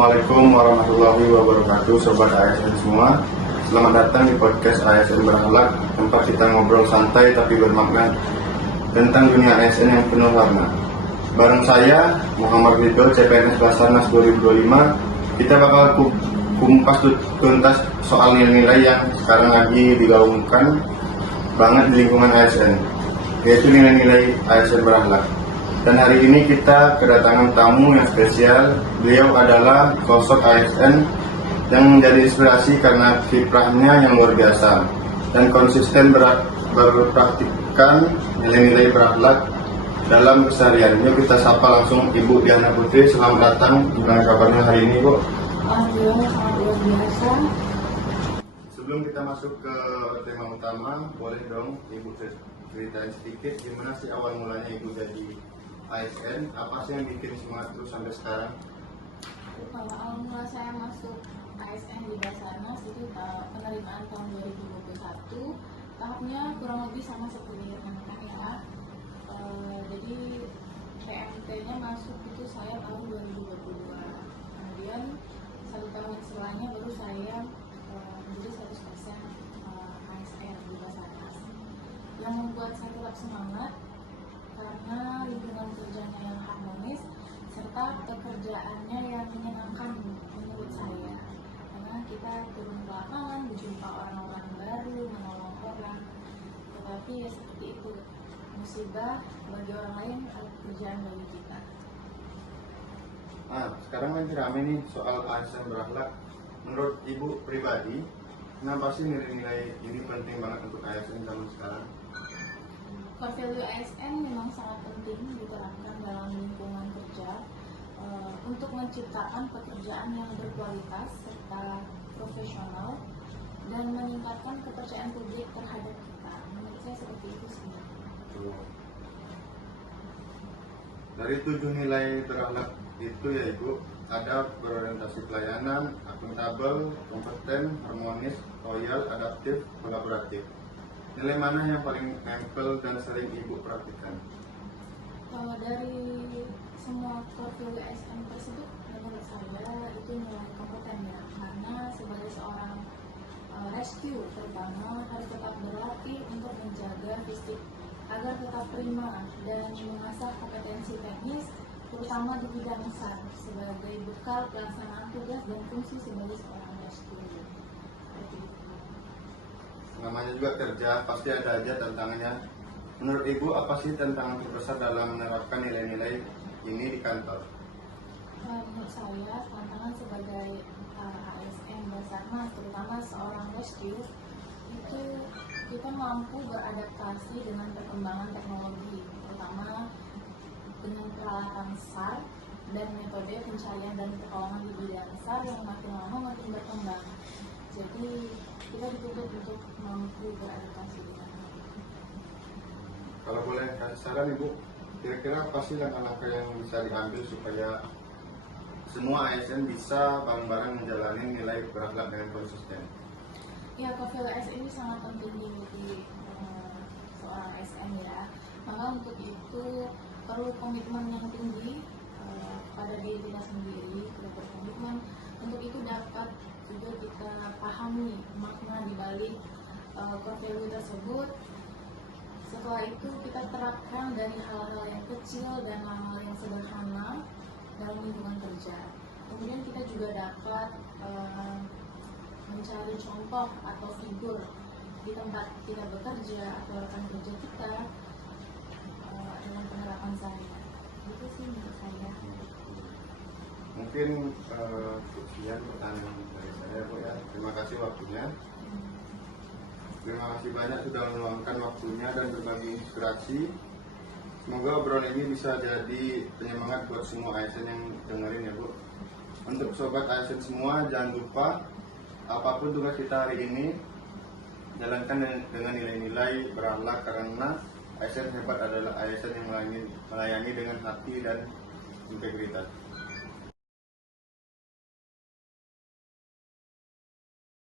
Assalamualaikum warahmatullahi wabarakatuh, Sobat ASN semua. Selamat datang di podcast ASN Berakhlak, tempat kita ngobrol santai tapi bermakna tentang dunia ASN yang penuh warna. Bareng saya, Muhammad Ridho, CPNS Basarnas 2025. Kita bakal kumpas tuntas soal nilai-nilai yang sekarang lagi digaungkan banget di lingkungan ASN, yaitu nilai-nilai ASN Berakhlak. Dan hari ini kita kedatangan tamu yang spesial. Beliau adalah sosok ASN yang menjadi inspirasi karena kiprahnya yang luar biasa dan konsisten berpraktikkan nilai-nilai berakhlak dalam keseharian. Yuk kita sapa langsung Ibu Diana Putri. Selamat datang. Gimana kabarnya hari ini, Bu? Alhamdulillah sangat luar biasa. Sebelum kita masuk ke tema utama, boleh dong Ibu ceritain sedikit gimana sih awal mulanya Ibu jadi ASN, apa sih yang bikin semangat terus sampai sekarang? Kalau awal mula saya masuk ASN di Basarnas itu penerimaan tahun 2021, tahapnya kurang lebih sama seperti rekan-rekan ya. Jadi PMT-nya masuk itu saya tahun 2022. Kemudian 1 tahun setelahnya baru saya menjadi 100% ASN di Basarnas. Yang membuat saya tetap semangat karena lingkungan kerjanya yang harmonis serta pekerjaannya yang menyenangkan menurut saya, karena kita turun ke lapangan, berjumpa orang-orang baru, menolong orang, tetapi ya seperti itu, musibah bagi orang lain adalah pekerjaan bagi kita. Sekarang lagi rame nih soal ASN berakhlak. Menurut Ibu pribadi, kenapa sih nilai-nilai ini penting banget untuk ASN zaman sekarang? Core value ASN memang sangat penting diterapkan dalam lingkungan kerja untuk menciptakan pekerjaan yang berkualitas serta profesional dan meningkatkan kepercayaan publik terhadap kita. Menurut saya seperti itu sih. Dari 7 nilai berakhlak itu ya Ibu, ada berorientasi pelayanan, akuntabel, kompeten, harmonis, loyal, adaptif, kolaboratif. Nilai mana yang paling nempel dan sering Ibu praktikkan? Kalau dari semua core value ASN tersebut, menurut saya itu nilai kompeten ya, karena sebagai seorang rescue terutama harus tetap berlatih untuk menjaga fisik agar tetap prima dan mengasah kompetensi teknis terutama di bidang SAR sebagai bekal pelaksanaan tugas dan fungsi sebagai seorang rescue. Namanya juga kerja, pasti ada aja tantangannya. Menurut Ibu, apa sih tantangan terbesar dalam menerapkan nilai-nilai ini di kantor? Menurut saya, tantangan sebagai ASN Basarnas, terutama seorang rescue, itu kita mampu beradaptasi dengan perkembangan teknologi, terutama dengan peralatan SAR dan metode pencarian dan pertolongan di bidang SAR yang makin lama makin berkembang. Jadi kita dituntut untuk mampu beradaptasi dengan itu. Kalau boleh kasih saran Ibu, kira-kira apa sih langkah-langkah yang bisa diambil supaya semua ASN bisa bareng-bareng menjalani nilai berakhlak dengan konsisten? Ya, core value ASN ini sangat penting dimiliki seorang ASN ya. Maka untuk itu perlu komitmen yang tinggi pada diri kita sendiri, kita berkomitmen. Untuk itu dapat juga kita pahami makna dibalik core value tersebut. Setelah itu kita terapkan dari hal-hal yang kecil dan hal-hal yang sederhana dalam lingkungan kerja. Kemudian kita juga dapat mencari contoh atau figur di tempat kita bekerja atau rekan kerja kita dengan penerapan saya. Itu sih menurut saya. Mungkin sekian pertanyaan dari saya Bu ya. Terima kasih waktunya. Terima kasih banyak sudah meluangkan waktunya dan berbagi inspirasi. Semoga obrolan ini bisa jadi penyemangat buat semua ASN yang dengerin ya Bu. Untuk sobat ASN semua, jangan lupa apapun tugas kita hari ini, jalankan dengan nilai-nilai berakhlak karena ASN hebat adalah ASN yang melayani dengan hati dan integritas.